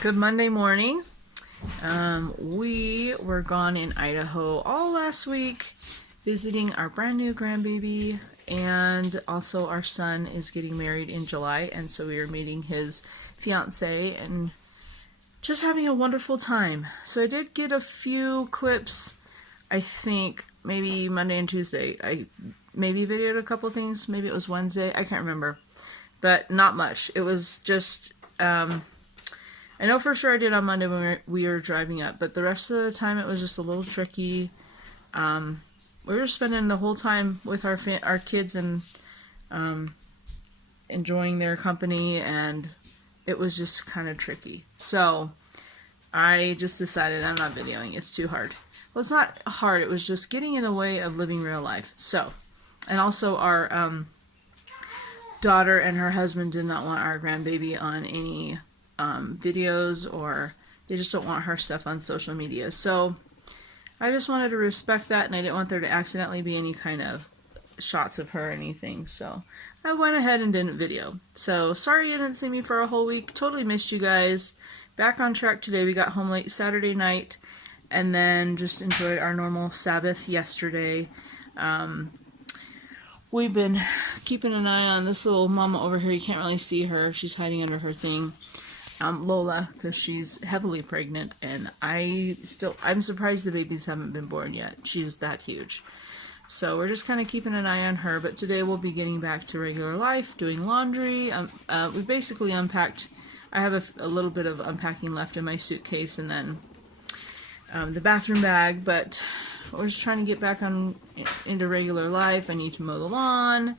Good Monday morning. We were gone in Idaho all last week visiting our brand new grandbaby, and also our son is getting married in July, and so we were meeting his fiance and just having a wonderful time. So I did get a few clips, I think maybe Monday and Tuesday. I maybe videoed a couple things, maybe it was Wednesday, I can't remember, but not much. It was just I know for sure I did on Monday when we were driving up, but the rest of the time it was just a little tricky. We were spending the whole time with our kids and enjoying their company, and it was just kind of tricky. So I just decided I'm not videoing. It's too hard. Well, it's not hard. It was just getting in the way of living real life. So, and also our daughter and her husband did not want our grandbaby on any videos, or they just don't want her stuff on social media. So I just wanted to respect that, and I didn't want there to accidentally be any kind of shots of her or anything. So I went ahead and didn't video. So sorry you didn't see me for a whole week. Totally missed you guys. Back on track today. We got home late Saturday night and then just enjoyed our normal Sabbath yesterday. We've been keeping an eye on this little mama over here. You can't really see her. She's hiding under her thing. Lola, because she's heavily pregnant, and I'm surprised the babies haven't been born yet. She's that huge. So we're just kind of keeping an eye on her, but today we'll be getting back to regular life, doing laundry. We basically unpacked. I have a little bit of unpacking left in my suitcase, and then the bathroom bag, but we're just trying to get back into regular life. I need to mow the lawn.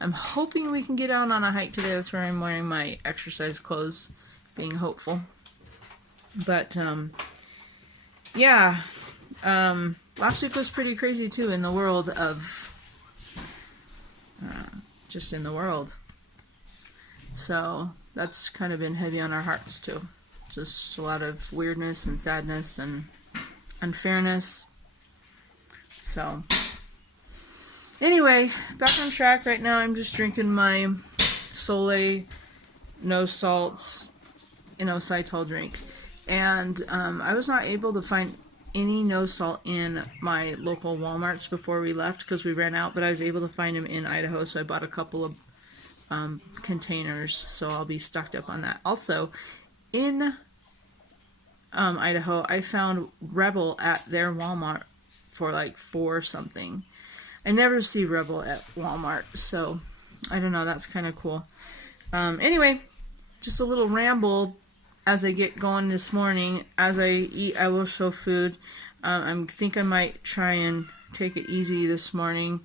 I'm hoping we can get out on a hike today. That's where I'm wearing my exercise clothes, being hopeful. But yeah, last week was pretty crazy too in the world of just in the world. So that's kind of been heavy on our hearts too. Just a lot of weirdness and sadness and unfairness. So anyway, back on track right now. I'm just drinking my Soleil no salts inositol drink, and I was not able to find any no salt in my local Walmarts before we left because we ran out, but I was able to find them in Idaho, so I bought a couple of containers, so I'll be stocked up on that. Also in Idaho, I found Rebel at their Walmart for like $4 something. I never see Rebel at Walmart, so I don't know, that's kind of cool. Anyway, just a little ramble as I get going this morning. As I eat, I will show food. I think I might try and take it easy this morning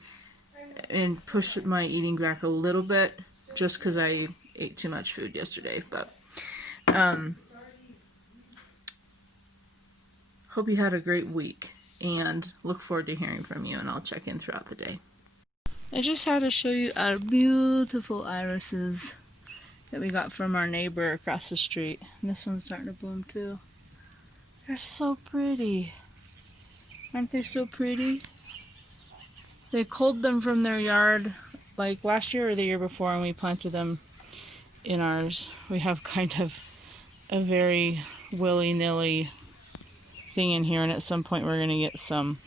and push my eating back a little bit, just because I ate too much food yesterday. But hope you had a great week, and look forward to hearing from you, and I'll check in throughout the day. I just had to show you our beautiful irises that we got from our neighbor across the street. And this one's starting to bloom too. They're so pretty. Aren't they so pretty? They culled them from their yard like last year or the year before, and we planted them in ours. We have kind of a very willy-nilly thing in here, and at some point we're going to get some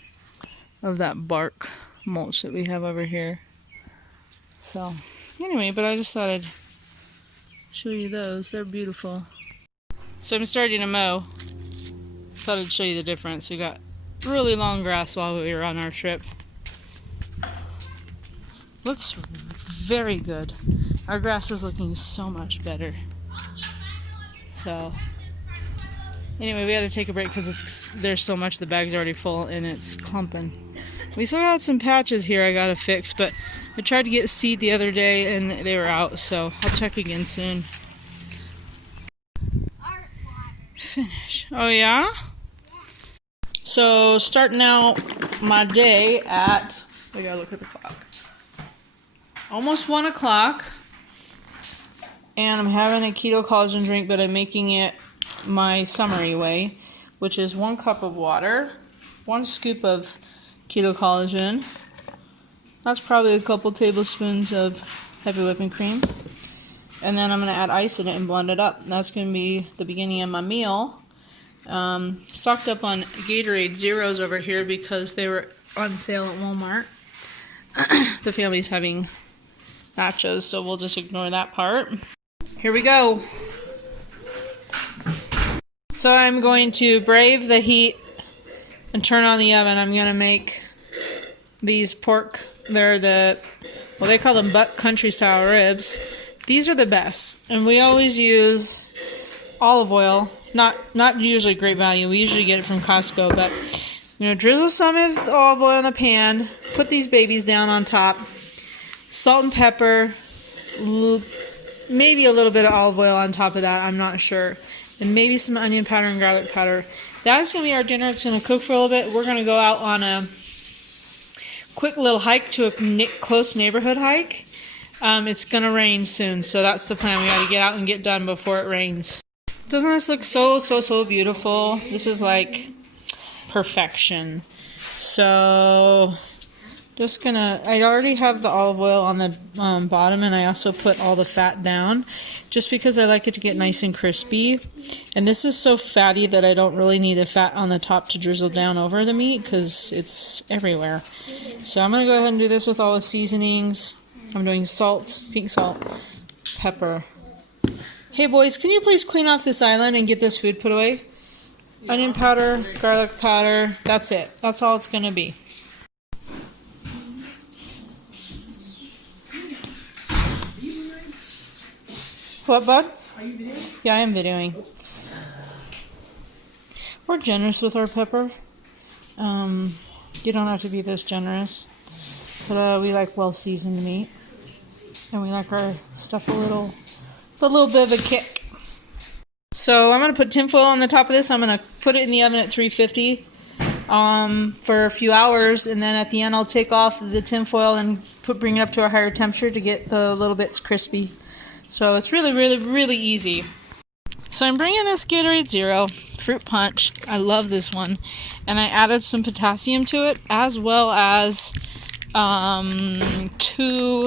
of that bark mulch that we have over here. So anyway, but I just thought I'd show you those. They're beautiful. So I'm starting to mow. Thought I'd show you the difference. We got really long grass while we were on our trip. Looks very good. Our grass is looking so much better. So anyway, we had to take a break because there's so much. The bag's already full and it's clumping. We still got some patches here I gotta fix, but I tried to get seed the other day and they were out, so I'll check again soon. Finish. Oh yeah? So starting out my day at, I gotta look at the clock, almost 1 o'clock, and I'm having a keto collagen drink, but I'm making it my summary way, which is 1 cup of water, 1 scoop of keto collagen. That's probably a couple tablespoons of heavy whipping cream. And then I'm going to add ice in it and blend it up. That's going to be the beginning of my meal. Stocked up on Gatorade Zeros over here because they were on sale at Walmart. The family's having nachos, so we'll just ignore that part. Here we go. So I'm going to brave the heat and turn on the oven. I'm going to make these pork, they're the, well, they call them buck country style ribs. These are the best, and we always use olive oil. Not usually great value. We usually get it from Costco, but drizzle some of olive oil in the pan. Put these babies down on top. Salt and pepper. Maybe a little bit of olive oil on top of that. I'm not sure. And maybe some onion powder and garlic powder. That's going to be our dinner. It's going to cook for a little bit. We're going to go out on a quick little hike to a close neighborhood hike. It's going to rain soon, so that's the plan. We got to get out and get done before it rains. Doesn't this look so beautiful? This is like perfection. So just gonna, I already have the olive oil on the bottom, and I also put all the fat down just because I like it to get nice and crispy. And this is so fatty that I don't really need the fat on the top to drizzle down over the meat because it's everywhere. So I'm gonna go ahead and do this with all the seasonings. I'm doing salt, pink salt, pepper. Hey boys, can you please clean off this island and get this food put away? Onion powder, garlic powder, that's it. That's all it's going to be. What, bud? Are you videoing? Yeah, I am videoing. We're generous with our pepper. You don't have to be this generous. But we like well-seasoned meat. And we like our stuff a little bit of a kick. So I'm going to put tinfoil on the top of this. I'm going to put it in the oven at 350 for a few hours, and then at the end I'll take off the tinfoil and bring it up to a higher temperature to get the little bits crispy. So it's really easy. So I'm bringing this Gatorade Zero fruit punch. I love this one, and I added some potassium to it as well as 2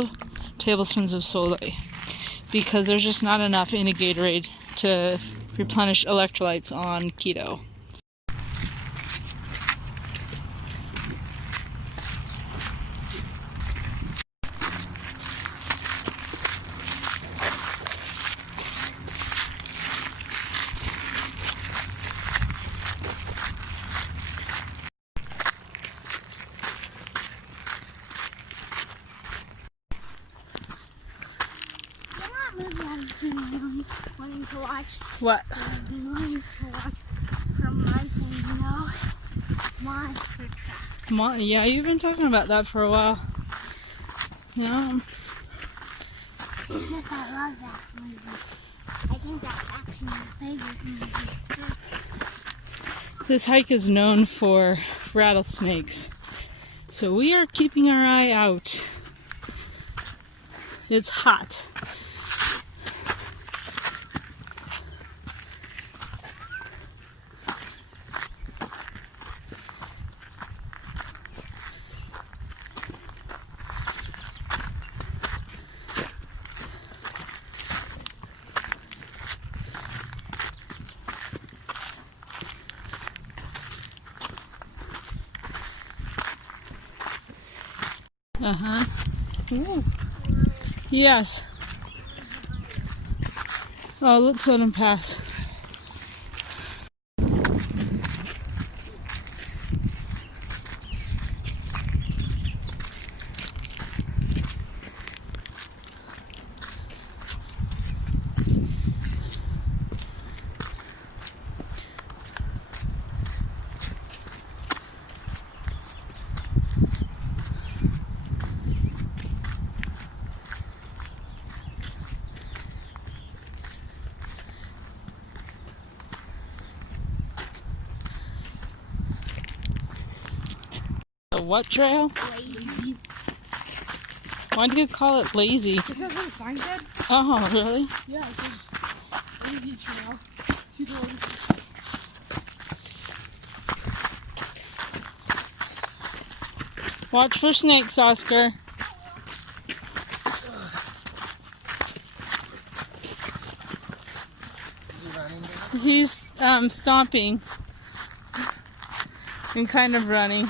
tablespoons of soy, because there's just not enough in a Gatorade to replenish electrolytes on keto. Wanting to watch. What? I've been wanting to watch for months, and monster truck. Yeah, you've been talking about that for a while. Yeah. It's just I love that movie. I think that's actually my favorite movie. This hike is known for rattlesnakes, so we are keeping our eye out. It's hot. Ooh. Yes. Oh, let's let him pass. A what trail? Lazy. Why do you call it lazy? Is that what the sign said? Oh, really? Yeah, it says lazy trail. Watch for snakes, Oscar. He's stomping and kind of running.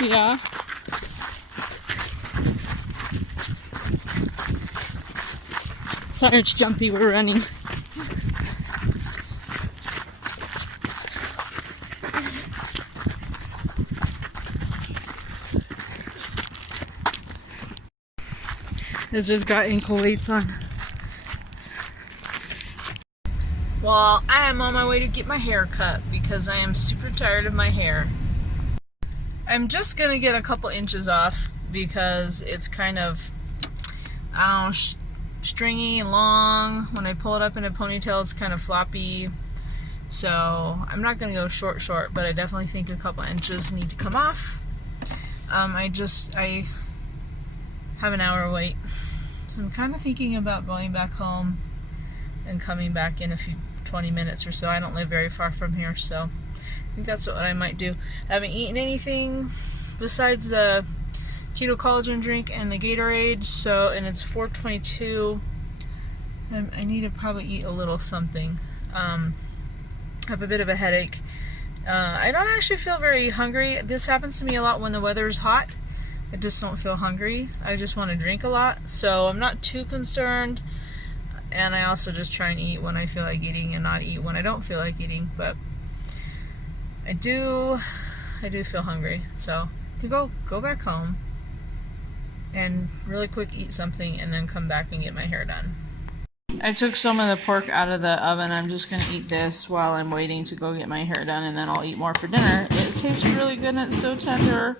Yeah. Sorry, it's jumpy. We're running. It's just got ankle weights on. Well, I am on my way to get my hair cut because I am super tired of my hair. I'm just gonna get a couple inches off because it's kind of, I don't know, stringy and long. When I pull it up in a ponytail, it's kind of floppy. So I'm not gonna go short, but I definitely think a couple inches need to come off. I have an hour wait. So I'm kind of thinking about going back home and coming back in 20 minutes or so. I don't live very far from here, so I think that's what I might do. I haven't eaten anything besides the keto collagen drink and the Gatorade, so, and it's 4:22. I need to probably eat a little something. I have a bit of a headache. I don't actually feel very hungry. This happens to me a lot when the weather is hot. I just don't feel hungry. I just want to drink a lot, so I'm not too concerned. And I also just try and eat when I feel like eating and not eat when I don't feel like eating. But I do feel hungry, so to go back home and really quick eat something and then come back and get my hair done. I took some of the pork out of the oven. I'm just going to eat this while I'm waiting to go get my hair done, and then I'll eat more for dinner. It tastes really good and it's so tender.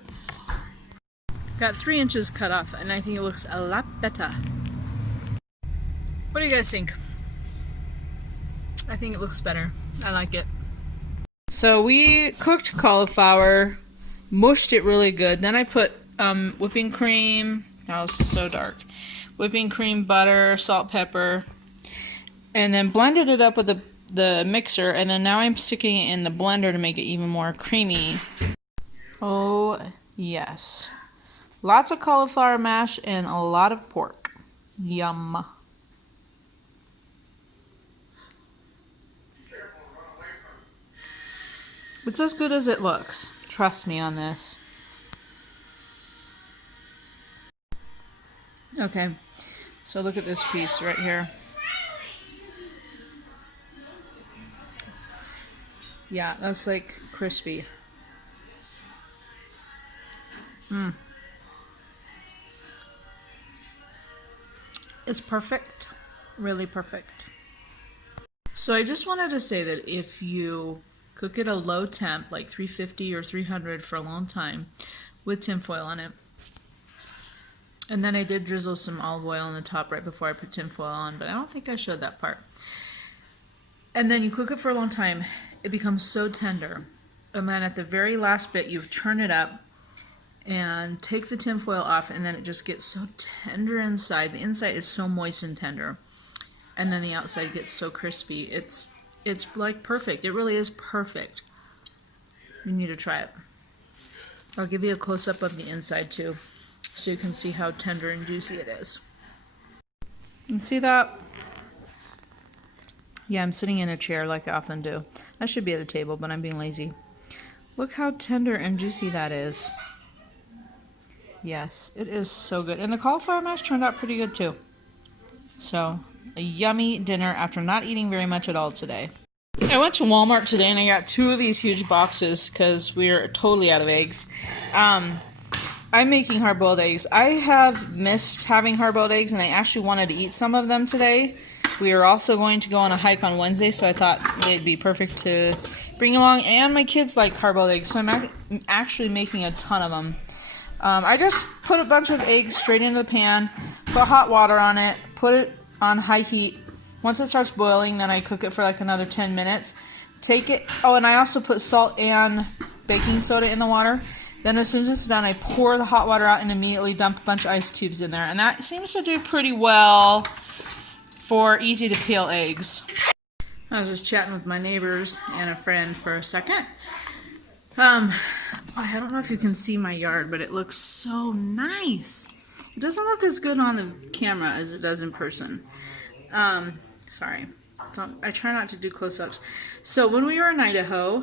Got 3 inches cut off, and I think it looks a lot better. What do you guys think? I think it looks better. I like it. So we cooked cauliflower, mushed it really good. Then I put whipping cream. That was so dark. Whipping cream, butter, salt, pepper, and then blended it up with the mixer. And then now I'm sticking it in the blender to make it even more creamy. Oh yes. Lots of cauliflower mash and a lot of pork. Yum. It's as good as it looks. Trust me on this. Okay, so look at this piece right here. Yeah, that's like crispy. It's perfect. Really perfect. So I just wanted to say that if you cook at a low temp, like 350 or 300 for a long time, with tinfoil on it. And then I did drizzle some olive oil on the top right before I put tinfoil on, but I don't think I showed that part. And then you cook it for a long time, it becomes so tender. And then at the very last bit, you turn it up and take the tinfoil off, and then it just gets so tender inside. The inside is so moist and tender. And then the outside gets so crispy. It's like perfect. It really is perfect. You need to try it. I'll give you a close-up of the inside too, so you can see how tender and juicy it is. You see that? Yeah, I'm sitting in a chair like I often do. I should be at the table, but I'm being lazy. Look how tender and juicy that is. Yes, it is so good. And the cauliflower mash turned out pretty good too. So, a yummy dinner after not eating very much at all today. I went to Walmart today and I got 2 of these huge boxes because we're totally out of eggs. I'm making hard-boiled eggs. I have missed having hard-boiled eggs, and I actually wanted to eat some of them today. We are also going to go on a hike on Wednesday, so I thought they'd be perfect to bring along. And my kids like hard-boiled eggs, so I'm actually making a ton of them. I just put a bunch of eggs straight into the pan, put hot water on it, put it on high heat. Once it starts boiling, then I cook it for like another 10 minutes. Take it, oh, and I also put salt and baking soda in the water. Then as soon as it's done, I pour the hot water out and immediately dump a bunch of ice cubes in there. And that seems to do pretty well for easy to peel eggs. I was just chatting with my neighbors and a friend for a second. I don't know if you can see my yard, but it looks so nice. It doesn't look as good on the camera as it does in person. Sorry. I try not to do close-ups. So when we were in Idaho,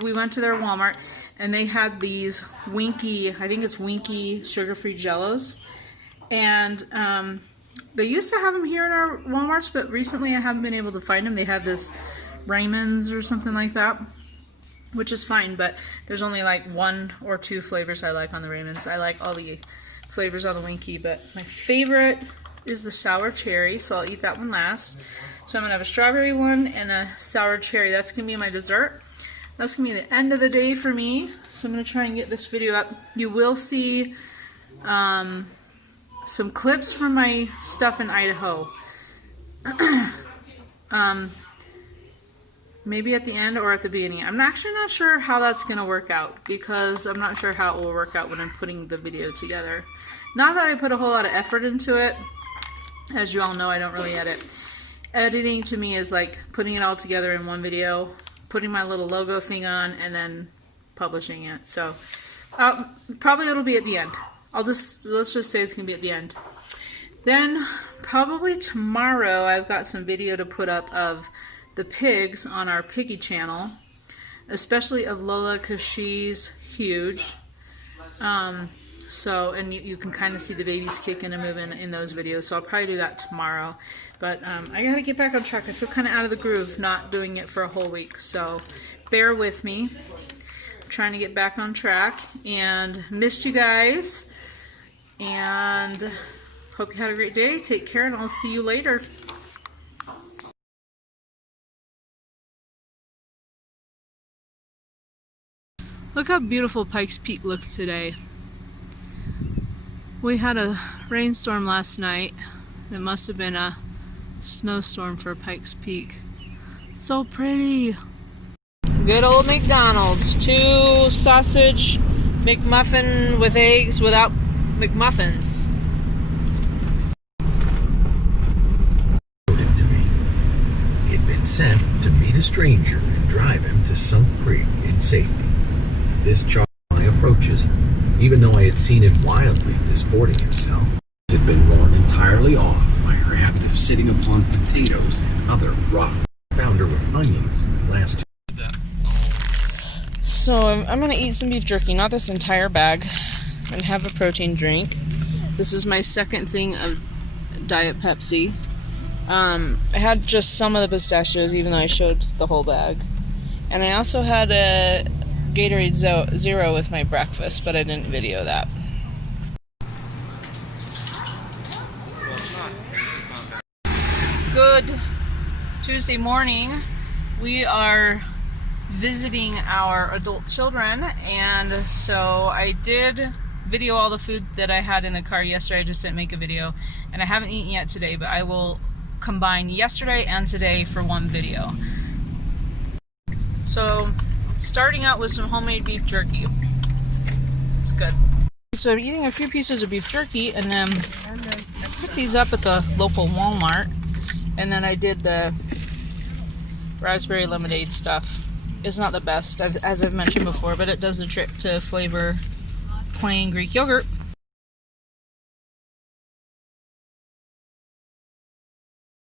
we went to their Walmart, and they had these Winky, I think it's Winky sugar-free Jellos. And they used to have them here in our Walmarts, but recently I haven't been able to find them. They have this Raymond's or something like that, which is fine, but there's only like 1 or 2 flavors I like on the Raymond's. I like all the flavors on the Winky, but my favorite is the sour cherry, so I'll eat that one last. So I'm going to have a strawberry one and a sour cherry. That's going to be my dessert. That's going to be the end of the day for me, so I'm going to try and get this video up. You will see some clips from my stuff in Idaho. Maybe at the end or at the beginning. I'm actually not sure how that's going to work out, because I'm not sure how it will work out when I'm putting the video together. Not that I put a whole lot of effort into it. As you all know, I don't really edit. Editing to me is like putting it all together in one video, putting my little logo thing on, and then publishing it. So probably it'll be at the end. Let's just say it's going to be at the end. Then probably tomorrow I've got some video to put up of the pigs on our piggy channel, especially of Lola, because she's huge. And you can kind of see the babies kicking and moving in those videos, so I'll probably do that tomorrow. But I gotta get back on track. I feel kind of out of the groove not doing it for a whole week, so bear with me. I'm trying to get back on track, and missed you guys, and hope you had a great day. Take care, and I'll see you later. Look how beautiful Pikes Peak looks today. We had a rainstorm last night. It must have been a snowstorm for Pikes Peak. So pretty. Good old McDonald's. 2 sausage McMuffin with eggs without McMuffins. To me, he'd been sent to meet a stranger and drive him to Sunk Creek in safety. This charge approaches him, even though I had seen him wildly disporting himself. It had been worn entirely off by her habit of sitting upon potatoes and other rough. Found her with onions last two. So I'm going to eat some beef jerky, not this entire bag, and have a protein drink. This is my second thing of Diet Pepsi. I had just some of the pistachios, even though I showed the whole bag. And I also had a Gatorade Zero with my breakfast, but I didn't video that. Good Tuesday morning. We are visiting our adult children, and so I did video all the food that I had in the car yesterday. I just didn't make a video, and I haven't eaten yet today, but I will combine yesterday and today for one video. So starting out with some homemade beef jerky. It's good. So I'm eating a few pieces of beef jerky, and then I picked these up at the local Walmart, and then I did the raspberry lemonade stuff. It's not the best, as I've mentioned before, but it does the trick to flavor plain Greek yogurt.